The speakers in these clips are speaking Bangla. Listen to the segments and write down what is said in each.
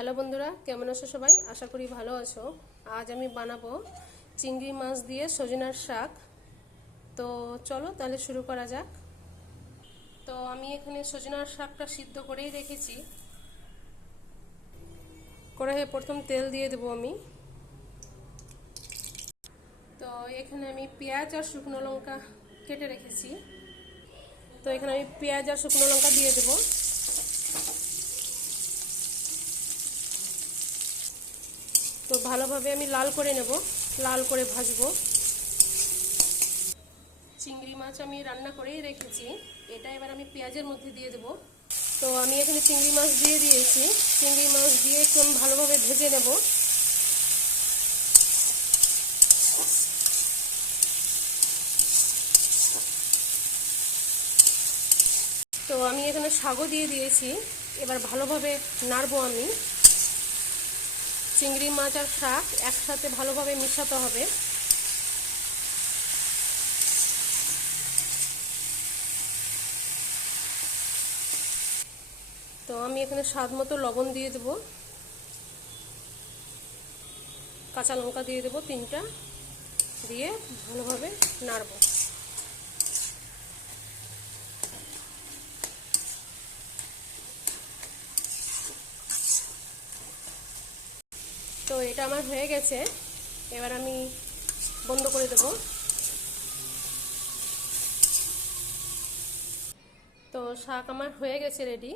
হ্যালো বন্ধুরা, কেমন আছো সবাই? আশা করি ভালো আছো। আজ আমি বানাবো চিংড়ি মাছ দিয়ে সজনার শাক। তো চলো তাহলে শুরু করা যাক। তো আমি এখানে সজনার শাকটা সিদ্ধ করেই রেখেছি। কড়াইয়ে প্রথম তেল দিয়ে দেবো আমি। তো এখানে আমি পেঁয়াজ আর শুকনো লঙ্কা কেটে রেখেছি। তো এখানে আমি পেঁয়াজ আর শুকনো লঙ্কা দিয়ে দেবো। তো ভালোভাবে আমি লাল করে নেব, লাল করে ভাজবো। চিংড়ি মাছ আমি রান্না করেই রেখেছি, এটা এবার আমি পেঁয়াজের মধ্যে দিয়ে দেব। তো আমি এখানে চিংড়ি মাছ দিয়ে দিয়েছি। চিংড়ি মাছ দিয়ে একটু ভালোভাবে ভেজে নেব। তো আমি এখানে শাকও দিয়ে দিয়েছি, এবার ভালোভাবে নাড়বো আমি। চিংড়ি মাছ আর শাক একসাথে ভালোভাবে মিশাতে হবে। তো আমি এখানে স্বাদ মতো লবণ দিয়ে দেবো, কাঁচা লঙ্কা দিয়ে দেবো 3টা, দিয়ে ভালোভাবে নাড়বো। তো এটা আমার হয়ে গেছে, এবার আমি বন্ধ করে দেব। তো শাক আমার হয়ে গেছে রেডি,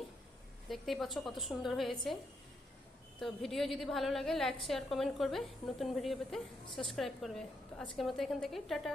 দেখতেই পাচ্ছ কত সুন্দর হয়েছে। তো ভিডিও যদি ভালো লাগে লাইক শেয়ার কমেন্ট করবে, নতুন ভিডিও পেতে সাবস্ক্রাইব করবে। তো আজকের মতো এখান থেকে টাটা।